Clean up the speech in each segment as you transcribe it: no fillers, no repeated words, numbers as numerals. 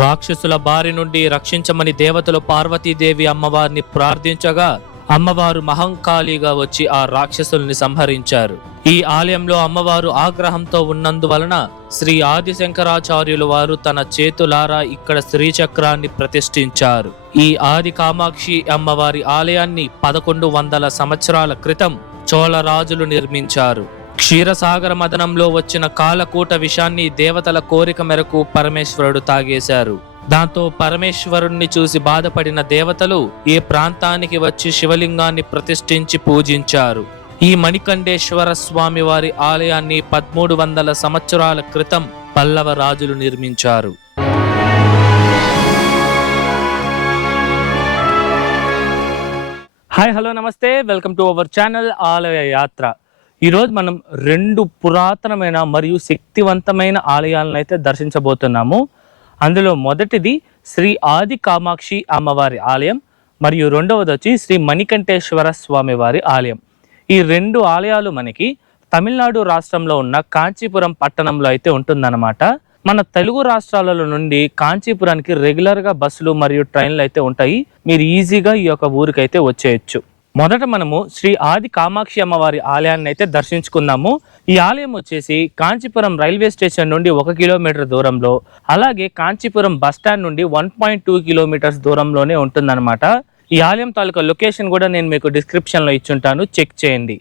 రాక్షసుల బారి నుండి రక్షించమని దేవతలు పార్వతీదేవి అమ్మవారిని ప్రార్థించగా అమ్మవారు మహంకాళిగా వచ్చి ఆ రాక్షసుల్ని సంహరించారు. ఈ ఆలయంలో అమ్మవారు ఆగ్రహంతో ఉన్నందువలన శ్రీ ఆదిశంకరాచార్యులు వారు తన చేతులారా ఇక్కడ శ్రీచక్రాన్ని ప్రతిష్ఠించారు. ఈ ఆది కామాక్షి అమ్మవారి ఆలయాన్ని 1100 సంవత్సరాల క్రితం చోళ రాజులు నిర్మించారు. క్షీరసాగర మదనంలో వచ్చిన కాలకూట విషాన్ని దేవతల కోరిక మేరకు పరమేశ్వరుడు తాగేశారు. దాంతో పరమేశ్వరుణ్ణి చూసి బాధపడిన దేవతలు ఈ ప్రాంతానికి వచ్చి శివలింగాన్ని ప్రతిష్ఠించి పూజించారు. ఈ మణికంఠేశ్వర స్వామి వారి ఆలయాన్ని 1300 సంవత్సరాల క్రితం పల్లవ రాజులు నిర్మించారు. హాయ్, హలో, నమస్తే, వెల్కమ్ టు అవర్ ఛానల్ ఆలయ యాత్ర. ఈరోజు మనం 2 పురాతనమైన మరియు శక్తివంతమైన ఆలయాలను అయితే దర్శించబోతున్నాము. అందులో మొదటిది శ్రీ ఆది కామాక్షి అమ్మవారి ఆలయం మరియు రెండవది వచ్చి శ్రీ మణికంఠేశ్వర స్వామి వారి ఆలయం. ఈ 2 ఆలయాలు మనకి తమిళనాడు రాష్ట్రంలో ఉన్న కాంచీపురం పట్టణంలో అయితే ఉంటుందన్నమాట. మన తెలుగు రాష్ట్రాలలో నుండి కాంచీపురానికి రెగ్యులర్గా బస్సులు మరియు ట్రైన్లు అయితే ఉంటాయి. మీరు ఈజీగా ఈ యొక్క ఊరికైతే వచ్చేయచ్చు. మొదట మనము శ్రీ ఆది కామాక్షి అమ్మవారి ఆలయాన్ని అయితే దర్శించుకుందాము. ఈ ఆలయం వచ్చేసి కాంచీపురం రైల్వే స్టేషన్ నుండి 1 కిలోమీటర్ దూరంలో, అలాగే కాంచీపురం బస్ స్టాండ్ నుండి 1.2 కిలోమీటర్స్ దూరంలోనే ఉంటుందన్నమాట. ఈ ఆలయం తాలూకా లొకేషన్ కూడా నేను మీకు డిస్క్రిప్షన్లో ఇచ్చుంటాను, చెక్ చేయండి.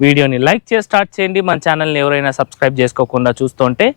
వీడియోని లైక్ చేసి స్టార్ట్ చేయండి. మన ఛానల్ని ఎవరైనా సబ్స్క్రైబ్ చేసుకోకుండా చూస్తుంటే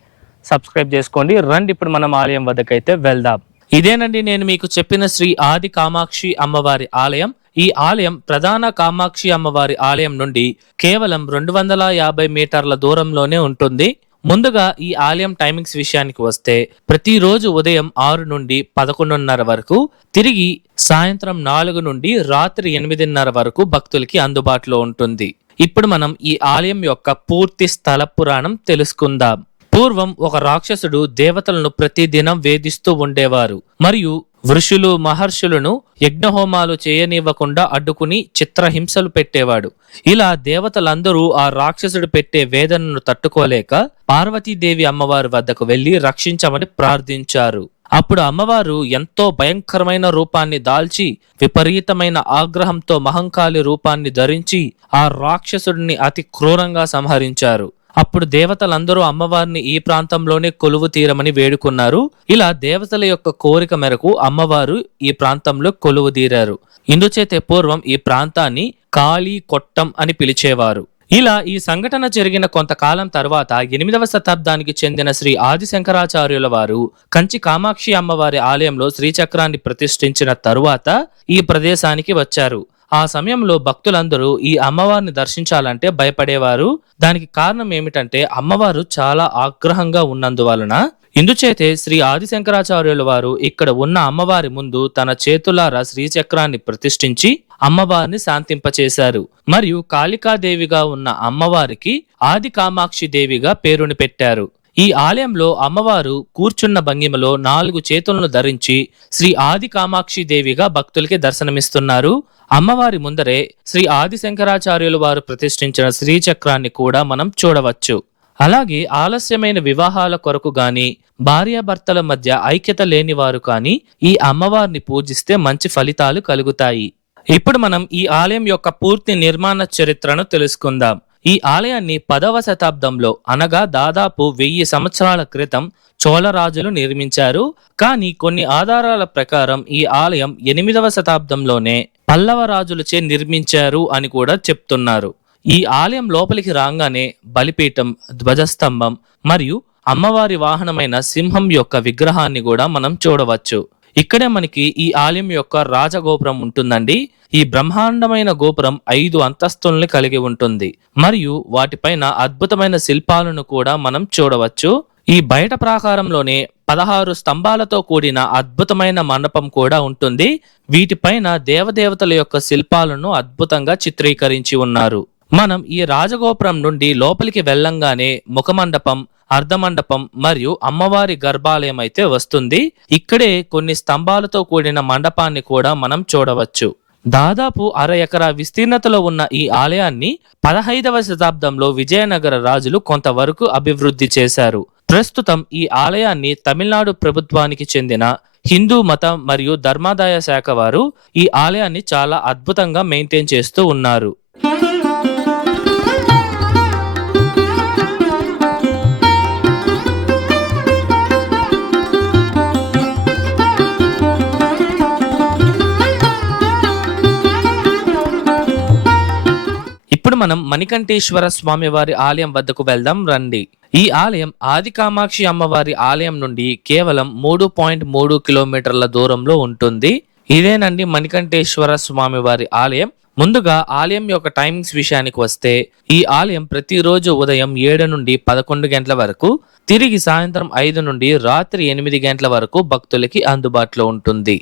సబ్స్క్రైబ్ చేసుకోండి. రండి ఇప్పుడు మనం ఆలయం వద్దకైతే వెళ్దాం. ఇదేనండి నేను మీకు చెప్పిన శ్రీ ఆది కామాక్షి అమ్మవారి ఆలయం. ఈ ఆలయం ప్రధాన కామాక్షి అమ్మవారి ఆలయం నుండి కేవలం 250 మీటర్ల దూరంలోనే ఉంటుంది. ముందుగా ఈ ఆలయం టైమింగ్స్ విషయానికి వస్తే ప్రతిరోజు ఉదయం 6 నుండి 11:30 వరకు, తిరిగి సాయంత్రం 4 నుండి రాత్రి 8:30 వరకు భక్తులకి అందుబాటులో ఉంటుంది. ఇప్పుడు మనం ఈ ఆలయం యొక్క పూర్తి స్థల పురాణం తెలుసుకుందాం. పూర్వం ఒక రాక్షసుడు దేవతలను ప్రతిదినం వేధిస్తూ ఉండేవారు మరియు ఋషులు మహర్షులను యజ్ఞహోమాలు చేయనివ్వకుండా అడ్డుకుని చిత్రహింసలు పెట్టేవాడు. ఇలా దేవతలందరూ ఆ రాక్షసుడు పెట్టే వేదనను తట్టుకోలేక పార్వతీదేవి అమ్మవారి వద్దకు వెళ్లి రక్షించమని ప్రార్థించారు. అప్పుడు అమ్మవారు ఎంతో భయంకరమైన రూపాన్ని దాల్చి విపరీతమైన ఆగ్రహంతో మహంకాళి రూపాన్ని ధరించి ఆ రాక్షసుడిని అతి క్రూరంగా సంహరించారు. అప్పుడు దేవతలందరూ అమ్మవారిని ఈ ప్రాంతంలోనే కొలువు తీరమని వేడుకున్నారు. ఇలా దేవతల యొక్క కోరిక మేరకు అమ్మవారు ఈ ప్రాంతంలో కొలువు తీరారు. ఇందుచేతే పూర్వం ఈ ప్రాంతాన్ని కాళీ కొట్టం అని పిలిచేవారు. ఇలా ఈ సంఘటన జరిగిన కొంతకాలం తర్వాత 8వ శతాబ్దానికి చెందిన శ్రీ ఆదిశంకరాచార్యుల వారు కంచి కామాక్షి అమ్మవారి ఆలయంలో శ్రీచక్రాన్ని ప్రతిష్ఠించిన తరువాత ఈ ప్రదేశానికి వచ్చారు. ఆ సమయంలో భక్తులందరూ ఈ అమ్మవారిని దర్శించాలంటే భయపడేవారు. దానికి కారణం ఏమిటంటే అమ్మవారు చాలా ఆగ్రహంగా ఉన్నందువలన. ఇందుచేతే శ్రీ ఆదిశంకరాచార్యుల వారు ఇక్కడ ఉన్న అమ్మవారి ముందు తన చేతులారా శ్రీచక్రాన్ని ప్రతిష్ఠించి అమ్మవారిని శాంతింపచేశారు. మరియు కాళికాదేవిగా ఉన్న అమ్మవారికి ఆది కామాక్షి దేవిగా పేరుని పెట్టారు. ఈ ఆలయంలో అమ్మవారు కూర్చున్న భంగిమలో 4 చేతులను ధరించి శ్రీ ఆది కామాక్షి దేవిగా భక్తులకి దర్శనమిస్తున్నారు. అమ్మవారి ముందరే శ్రీ ఆదిశంకరాచార్యులు వారు ప్రతిష్ఠించిన శ్రీచక్రాన్ని కూడా మనం చూడవచ్చు. అలాగే ఆలస్యమైన వివాహాల కొరకు గాని, భార్యాభర్తల మధ్య ఐక్యత లేని వారు కానీ ఈ అమ్మవారిని పూజిస్తే మంచి ఫలితాలు కలుగుతాయి. ఇప్పుడు మనం ఈ ఆలయం యొక్క పూర్తి నిర్మాణ చరిత్రను తెలుసుకుందాం. ఈ ఆలయాన్ని 10వ శతాబ్దంలో అనగా దాదాపు 1000 సంవత్సరాల క్రితం చోళరాజులు నిర్మించారు. కానీ కొన్ని ఆధారాల ప్రకారం ఈ ఆలయం 8వ శతాబ్దంలోనే పల్లవ రాజులచే నిర్మించారు అని కూడా చెప్తున్నారు. ఈ ఆలయం లోపలికి రాగానే బలిపీఠం, ధ్వజస్తంభం మరియు అమ్మవారి వాహనమైన సింహం యొక్క విగ్రహాన్ని కూడా మనం చూడవచ్చు. ఇక్కడే మనకి ఈ ఆలయం యొక్క రాజగోపురం ఉంటుందండి. ఈ బ్రహ్మాండమైన గోపురం 5 అంతస్తుల్ని కలిగి ఉంటుంది మరియు వాటిపైన అద్భుతమైన శిల్పాలను కూడా మనం చూడవచ్చు. ఈ బయట ప్రాకారంలోనే 16 స్తంభాలతో కూడిన అద్భుతమైన మండపం కూడా ఉంటుంది. వీటిపైన దేవదేవతల యొక్క శిల్పాలను అద్భుతంగా చిత్రీకరించి ఉన్నారు. మనం ఈ రాజగోపురం నుండి లోపలికి వెళ్ళంగానే ముఖమండపం, అర్ధమండపం మరియు అమ్మవారి గర్భాలయం అయితే వస్తుంది. ఇక్కడే కొన్ని స్తంభాలతో కూడిన మండపాన్ని కూడా మనం చూడవచ్చు. దాదాపు 1/2 ఎకరా విస్తీర్ణతలో ఉన్న ఈ ఆలయాన్ని 15వ శతాబ్దంలో విజయనగర రాజులు కొంతవరకు అభివృద్ధి చేశారు. ప్రస్తుతం ఈ ఆలయాన్ని తమిళనాడు ప్రభుత్వానికి చెందిన హిందూ మత మరియు ధర్మాదాయ శాఖ వారు ఈ ఆలయాన్ని చాలా అద్భుతంగా మెయింటైన్ చేస్తూ ఉన్నారు. ఇప్పుడు మనం మణికంఠేశ్వర స్వామి వారి ఆలయం వద్దకు వెళ్దాం రండి. ఈ ఆలయం ఆది కామాక్షి అమ్మవారి ఆలయం నుండి కేవలం 3.3 కిలోమీటర్ల దూరంలో ఉంటుంది. ఇదేనండి మణికంఠేశ్వర స్వామి వారి ఆలయం. ముందుగా ఆలయం యొక్క టైమింగ్స్ విషయానికి వస్తే ఈ ఆలయం ప్రతిరోజు ఉదయం 7 నుండి 11 గంటల వరకు, తిరిగి సాయంత్రం 5 నుండి రాత్రి 8 గంటల వరకు భక్తులకి అందుబాటులో ఉంటుంది.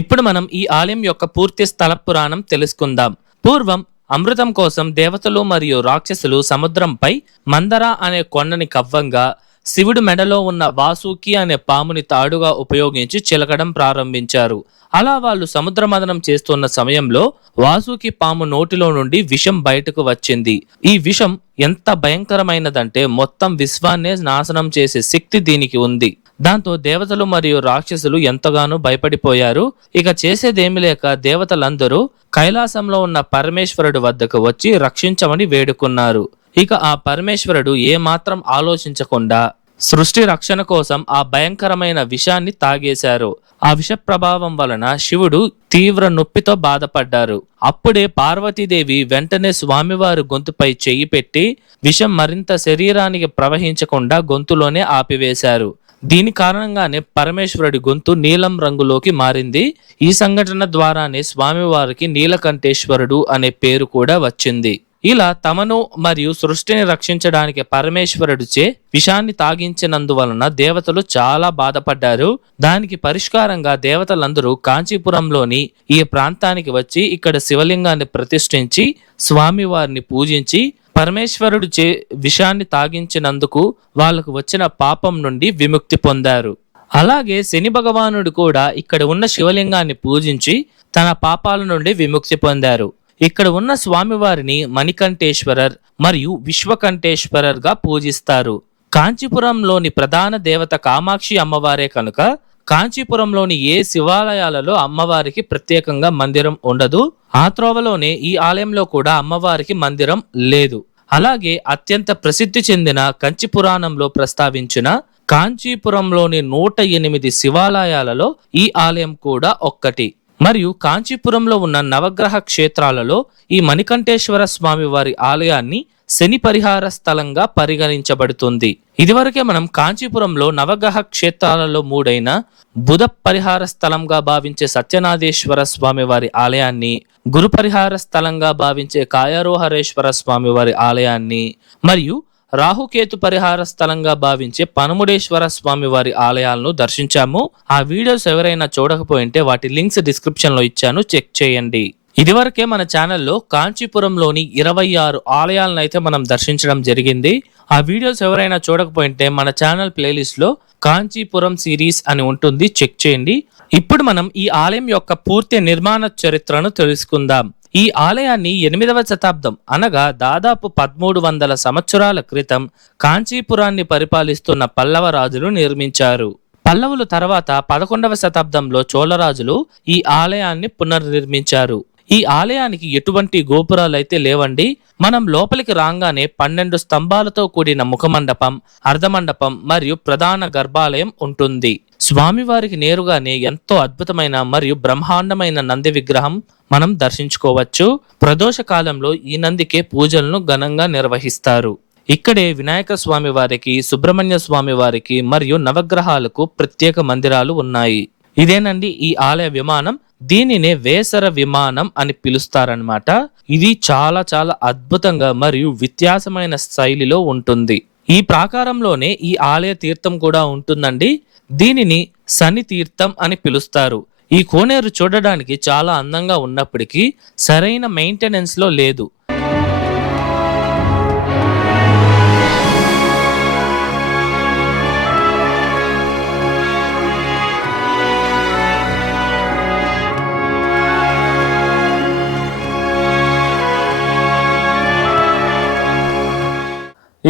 ఇప్పుడు మనం ఈ ఆలయం యొక్క పూర్తి స్థల పురాణం తెలుసుకుందాం. పూర్వం అమృతం కోసం దేవతలు మరియు రాక్షసులు సముద్రంపై మందర అనే కొండని కవ్వంగా శివుడు మెడలో ఉన్న వాసుకి అనే పాముని తాడుగా ఉపయోగించి చిలకడం ప్రారంభించారు. అలా వాళ్ళు సముద్ర మదనం చేస్తున్న సమయంలో వాసుకి పాము నోటిలో నుండి విషం బయటకు వచ్చింది. ఈ విషం ఎంత భయంకరమైనదంటే మొత్తం విశ్వాన్నే నాశనం చేసే శక్తి దీనికి ఉంది. దాంతో దేవతలు మరియు రాక్షసులు ఎంతగానో భయపడిపోయారు. ఇక చేసేదేమి లేక దేవతలందరూ కైలాసంలో ఉన్న పరమేశ్వరుడు వద్దకు వచ్చి రక్షించమని వేడుకున్నారు. ఇక ఆ పరమేశ్వరుడు ఏమాత్రం ఆలోచించకుండా సృష్టి రక్షణ కోసం ఆ భయంకరమైన విషాన్ని తాగేశారు. ఆ విష ప్రభావం వలన శివుడు తీవ్ర నొప్పితో బాధపడ్డారు. అప్పుడే పార్వతీదేవి వెంటనే స్వామివారి గొంతుపై చెయ్యి పెట్టి విషం మరింత శరీరానికి ప్రవహించకుండా గొంతులోనే ఆపివేశారు. దీని కారణంగానే పరమేశ్వరుడి గొంతు నీలం రంగులోకి మారింది. ఈ సంఘటన ద్వారానే స్వామివారికి నీలకంఠేశ్వరుడు అనే పేరు కూడా వచ్చింది. ఇలా తమను మరియు సృష్టిని రక్షించడానికి పరమేశ్వరుడిచే విషాన్ని తాగించినందువలన దేవతలు చాలా బాధపడ్డారు. దానికి పరిష్కారంగా దేవతలందరూ కాంచీపురంలోని ఈ ప్రాంతానికి వచ్చి ఇక్కడ శివలింగాన్ని ప్రతిష్ఠించి స్వామివారిని పూజించి పరమేశ్వరుడిచే విషాన్ని తాగించినందుకు వాళ్లకు వచ్చిన పాపం నుండి విముక్తి పొందారు. అలాగే శని భగవానుడు కూడా ఇక్కడ ఉన్న శివలింగాన్ని పూజించి తన పాపాల నుండి విముక్తి పొందారు. ఇక్కడ ఉన్న స్వామివారిని మణికంఠేశ్వరర్ మరియు విశ్వకంఠేశ్వరర్ గా పూజిస్తారు. కాంచీపురంలోని ప్రధాన దేవత కామాక్షి అమ్మవారే కనుక కాంచీపురంలోని ఏ శివాలయాలలో అమ్మవారికి ప్రత్యేకంగా మందిరం ఉండదు. ఆ త్రోవలోనే ఈ ఆలయంలో కూడా అమ్మవారికి మందిరం లేదు. అలాగే అత్యంత ప్రసిద్ధి చెందిన కంచి పురాణంలో ప్రస్తావించిన కాంచీపురంలోని 108 శివాలయాలలో ఈ ఆలయం కూడా ఒక్కటి. మరియు కాంచీపురంలో ఉన్న నవగ్రహ క్షేత్రాలలో ఈ మణికంఠేశ్వర స్వామి వారి ఆలయాన్ని శని పరిహార స్థలంగా పరిగణించబడుతుంది. ఇదివరకే మనం కాంచీపురంలో నవగ్రహ క్షేత్రాలలో 3 బుధ పరిహార స్థలంగా భావించే సత్యనాథేశ్వర స్వామి వారి ఆలయాన్ని, గురు పరిహార స్థలంగా భావించే కాయారోహరేశ్వర స్వామి వారి ఆలయాన్ని మరియు రాహుకేతు పరిహార స్థలంగా భావించే పనముడేశ్వర స్వామి వారి ఆలయాలను దర్శించాము. ఆ వీడియోస్ ఎవరైనా చూడకపోయింటే వాటి లింక్స్ డిస్క్రిప్షన్ లో ఇచ్చాను, చెక్ చేయండి. ఇదివరకే మన ఛానల్లో కాంచీపురంలోని 26 ఆలయాలను అయితే మనం దర్శించడం జరిగింది. ఆ వీడియోస్ ఎవరైనా చూడకపోయింటే మన ఛానల్ ప్లేలిస్ట్ లో కాంచీపురం సిరీస్ అని ఉంటుంది, చెక్ చేయండి. ఇప్పుడు మనం ఈ ఆలయం యొక్క పూర్తి నిర్మాణ చరిత్రను తెలుసుకుందాం. ఈ ఆలయాన్ని 8వ శతాబ్దం అనగా దాదాపు 1300 సంవత్సరాల క్రితం కాంచీపురాన్ని పరిపాలిస్తున్న పల్లవ రాజులు నిర్మించారు. పల్లవులు తర్వాత 11వ శతాబ్దంలో చోళరాజులు ఈ ఆలయాన్ని పునర్నిర్మించారు. ఈ ఆలయానికి ఎటువంటి గోపురాలు అయితే లేవండి. మనం లోపలికి రాగానే 12 స్తంభాలతో కూడిన ముఖమండపం, అర్ధమండపం మరియు ప్రధాన గర్భాలయం ఉంటుంది. స్వామివారికి నేరుగానే ఎంతో అద్భుతమైన మరియు బ్రహ్మాండమైన నంది విగ్రహం మనం దర్శించుకోవచ్చు. ప్రదోష కాలంలో ఈ నందికే పూజలను ఘనంగా నిర్వహిస్తారు. ఇక్కడే వినాయక స్వామి వారికి, సుబ్రహ్మణ్య స్వామి వారికి మరియు నవగ్రహాలకు ప్రత్యేక మందిరాలు ఉన్నాయి. ఇదేనండి ఈ ఆలయ విమానం. దీనినే వేసర విమానం అని పిలుస్తారనమాట. ఇది చాలా చాలా అద్భుతంగా మరియు వ్యత్యాసమైన శైలిలో ఉంటుంది. ఈ ప్రాకారంలోనే ఈ ఆలయ తీర్థం కూడా ఉంటుందండి. దీనిని శని తీర్థం అని పిలుస్తారు. ఈ కోనేరు చూడడానికి చాలా అందంగా ఉన్నప్పటికీ సరైన మెయింటెనెన్స్ లో లేదు.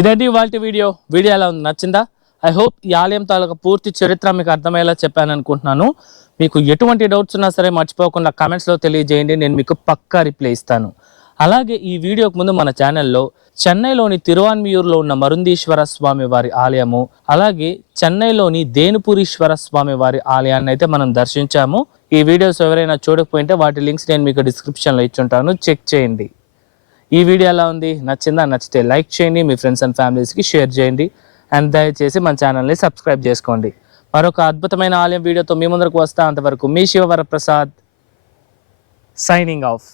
ఇదండి ఇవాళ వీడియో ఎలా ఉంది, నచ్చిందా? ఐ హోప్ ఈ ఆలయం తాలూకా పూర్తి చరిత్ర మీకు అర్థమయ్యేలా చెప్పాను అనుకుంటున్నాను. మీకు ఎటువంటి డౌట్స్ ఉన్నా సరే మర్చిపోకుండా కామెంట్స్లో తెలియజేయండి, నేను మీకు పక్కా రిప్లై ఇస్తాను. అలాగే ఈ వీడియోకి ముందు మన ఛానల్లో చెన్నైలోని తిరువాన్మియూర్లో ఉన్న మరుందీశ్వర స్వామి వారి ఆలయము, అలాగే చెన్నైలోని దేనుపురీశ్వర స్వామి వారి ఆలయాన్ని అయితే మనం దర్శించాము. ఈ వీడియోస్ ఎవరైనా చూడకపోయింటే వాటి లింక్స్ నేను మీకు డిస్క్రిప్షన్లో ఇచ్చుంటాను, చెక్ చేయండి. ఈ వీడియో ఎలా ఉంది, నచ్చిందా? నచ్చితే లైక్ చేయండి, మీ ఫ్రెండ్స్ అండ్ ఫ్యామిలీస్కి షేర్ చేయండి, అండ్ దయచేసి మన ఛానల్ని సబ్స్క్రైబ్ చేసుకోండి. మరొక అద్భుతమైన ఆలయం వీడియోతో మీ ముందరకు వస్తా. అంతవరకు మీ శివవరప్రసాద్ సైనింగ్ ఆఫ్.